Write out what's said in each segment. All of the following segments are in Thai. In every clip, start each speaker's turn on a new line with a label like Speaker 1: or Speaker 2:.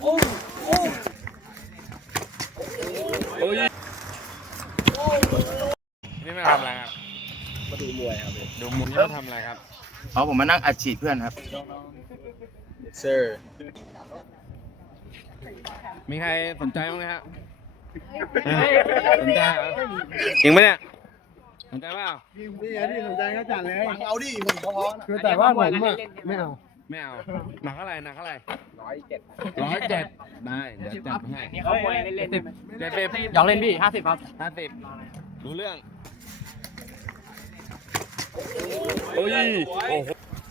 Speaker 1: นี่มาทำอะไรครับมาดูมวยครับดูมวยนี่มาทำอะไรครับ
Speaker 2: ผมมานั่งอัดฉีดเพื่อนครับเซอร์
Speaker 1: มีใครสนใจบ้างไหมครับสนใจเหรอจริงไหมเนี่ยสนใจเปล่า
Speaker 3: นี่สนใจก็จัดเลย
Speaker 2: เอาดิผมพอ
Speaker 3: คือแต่ว่าผมไม่เอา
Speaker 1: หนักเท่าไหร่107ได้เดี๋ยวจับให้
Speaker 4: นี่เขามวยเล่น
Speaker 1: 70
Speaker 4: อยากเล่นพี่50ครับ
Speaker 1: 50รู้เรื่องโอ้โห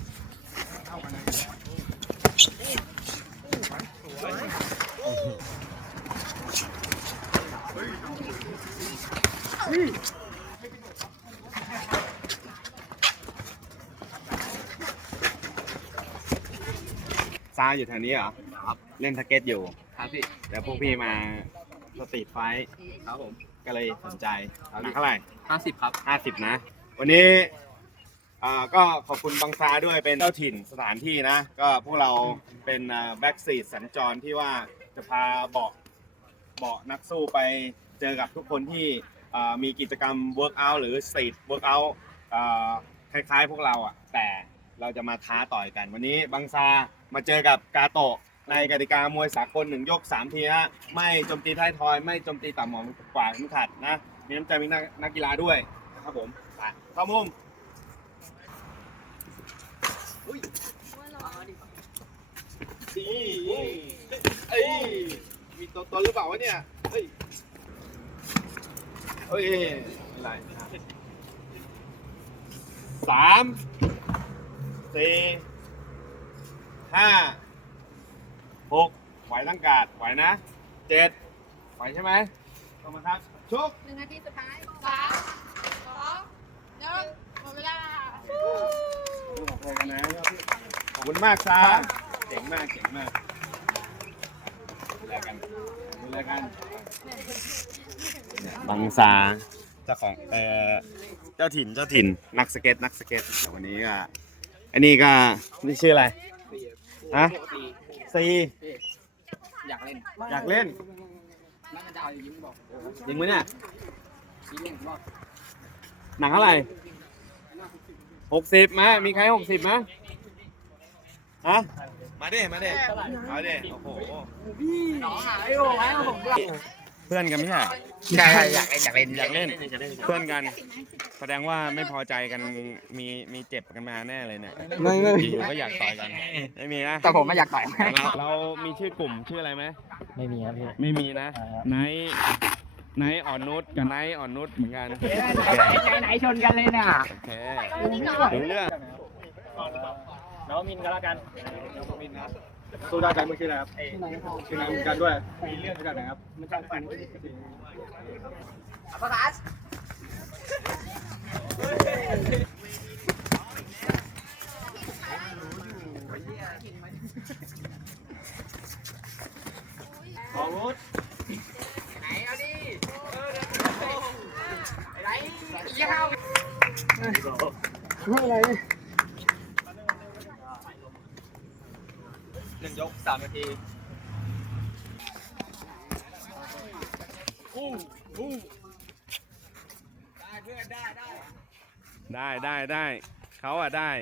Speaker 5: ซาอยู่แถวนี้เหรอครับเล่นสเก็ตอยู่
Speaker 4: ครับพี่
Speaker 5: แล้วพวกพี่มาสตรีทไฟท์ครับผมก็เลยสนใจหนักเท่าไหร่
Speaker 4: 50ครับ
Speaker 5: 50นะวันนี้ก็ขอบคุณบังซาด้วยเป็นเจ้าถิ่นสถานที่นะก็พวกเราเป็นแบ็กซีทสัญจรที่ว่าจะพาเบาะนักสู้ไปเจอกับทุกคนที่มีกิจกรรมเวิร์กอัลหรือสตรีทเวิร์กอัลคล้ายๆพวกเราอ่ะแต่เราจะมาท้าต่อยกันวันนี้บังซามาเจอกับกาโตะในกติกามวยสากล1 ยก 3 ทีนะไม่โจมตีท้ายทอยไม่โจมตีต่ำหมองกว่าขึ้นขัดนะมีน้ำใจมีนักกีฬาด้วยนะครับผมไปเข้ามุมมีตัวหรือเปล่าวะเนี่ยเฮ้ยอะไร3 4 5 6ไหวตั้งกาดไหวนะ7ไหวใช่ไหมเข้ามาครับชุก
Speaker 6: 1 นาทีสุดท้าย3 2 1หมดเวลา
Speaker 5: ขอบคุณมากซาเก่งมากดูแลกันบังซาเจ้าของเจ้าถิ่นนักสเก็ตแต่วันนี้ก็อันนี้ก็นี่ชื่ออะไรฮะซี
Speaker 4: อยากเ
Speaker 5: ล่น
Speaker 4: นั่นจะเอายิงบอก
Speaker 5: ยิงไหมเนี่ยหนังเท่าไหร่60มั้ยมีใคร60มั้ยฮะมาดิโอ้โหเพื่อนกันไม่ใช่
Speaker 4: อยากเล่น
Speaker 5: เพื่อนกันแสดงว่าไม่พอใจกันมีเจ็บกันมาแน่เลยเนี่ย
Speaker 3: ไม่
Speaker 5: อยู่ก็อยากต่อยกันไม่มีนะ
Speaker 4: แต่ผมไม่อยากต่อย
Speaker 5: เรามีชื่อกลุ่มชื่ออะไรไหม
Speaker 4: ไม่มีครับพี่
Speaker 5: ไม่มีนะไนท์อ่อนนุชกับไนท์อ่อนนุชเหมือนกัน
Speaker 4: ไหนชนกันเลยน่ะ
Speaker 5: โอเครู้เรื่อง
Speaker 4: น้องมินก็แล้วกัน
Speaker 3: สู้ได้กันเมื่อกี้นะครับชื่อน้ำกันด้วยมีเรื่องกันนะครับมันจังฟัน
Speaker 4: ประกาศ
Speaker 3: ของรถ
Speaker 4: ไหนเอาดิไหนอีกข้าว
Speaker 3: อะไร
Speaker 4: 1 ยก 3 นาทีได้เพื่อน
Speaker 5: ได้เขาอ่ะได้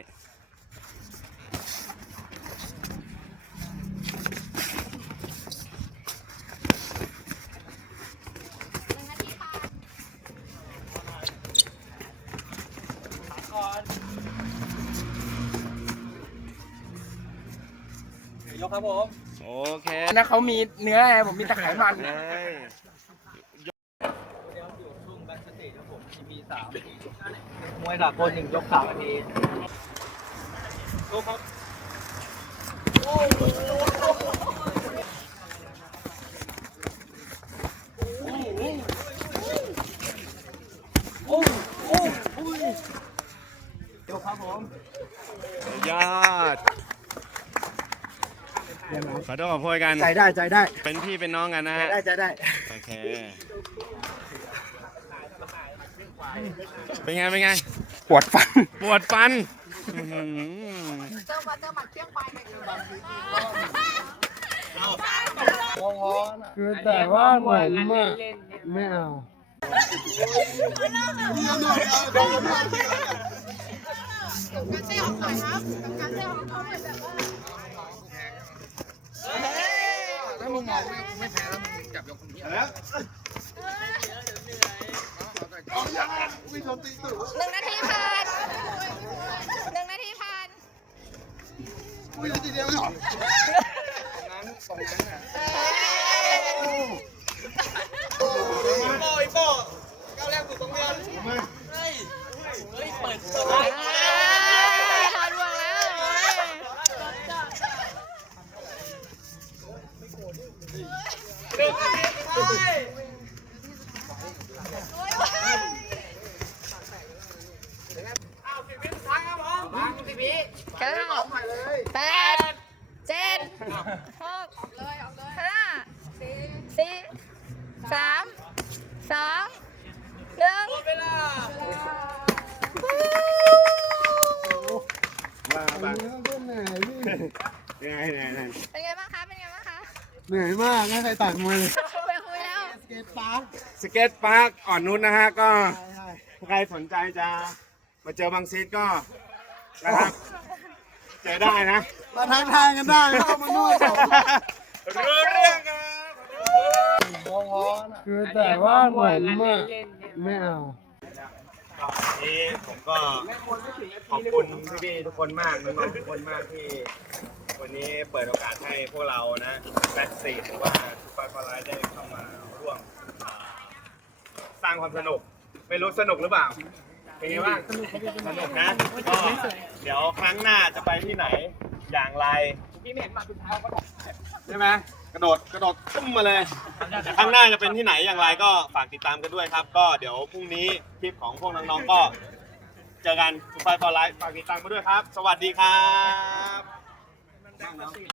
Speaker 4: ยกครับผม
Speaker 5: โอเค
Speaker 4: นะเขามีเนื้อไงผมมีแต่ไขมันมวยสากล1 ยก 3 นาทียกครับผม
Speaker 5: ยอดขอโทษขอโพยกัน
Speaker 3: ใจได้
Speaker 5: เป็นพี่เป็นน้องกันนะฮะ
Speaker 3: ใจได้
Speaker 5: โอเคเป็นไง
Speaker 3: ปวดฟัน
Speaker 6: เติมหมัดเที่ยงไป
Speaker 3: คือแต่ว่าเหมือนไม่เอา
Speaker 6: การเต้นออกหน่อยครับการเต้นออกเขาเหมือนแบบว่า
Speaker 2: ถ้ามึงมองไม่แพ้แล้วมึงจับยกคนที่อะไร
Speaker 6: 1 นาทีผ่าน1 นาทีผ่านทอนวงแล้ว8 7 6 5 4 3 2 1
Speaker 5: ว่าไป
Speaker 3: เหนื่อยพี่
Speaker 5: ยังไง
Speaker 6: เป็นไงบ้างคะ เป็นไงบ้างคะ
Speaker 3: เหนื่อยมากไม่เคยต่อยมวยเลย
Speaker 6: ไปคุยแล้ว
Speaker 3: สเก็ตปาร์ค
Speaker 5: สเก็ตพาร์คอ่อนนุชนะฮะก็ใครสนใจจะมาเจอบางซีดก็นะครับเจอได้นะ
Speaker 3: มาทางทางกันได้เข้ามานวด
Speaker 5: รู้เรื่องกัน
Speaker 3: คือแต่ว่าเหมือนไม่เอา
Speaker 5: วันนี้ผมก็ขอบคุณพี่ๆทุกคนมากน้องๆทุกคนมากที่วันนี้เปิดโอกาสให้พวกเรานะแบ็กซีหรือว่าซูเปอร์ฟลายได้เข้ามาร่วมสร้างความสนุกไม่รู้สนุกหรือเปล่าเป็นไงบ้างสนุกนะก็เดี๋ยวครั้งหน้าจะไปที่ไหนอย่างไรพี่ไม่เห็นมาสุดท้ายก็ใช่ไหมกระโดดตุ้มมาเลยแต่ครั้งหน้าจะเป็นที่ไหนอย่างไรก็ฝากติดตามกันด้วยครับ ก็เดี๋ยวพรุ่งนี้คลิปของพวกน้องๆก็เจอกันซูเปอร์ฟลายฝากติดตามกันด้วยครับ สวัสดีครับ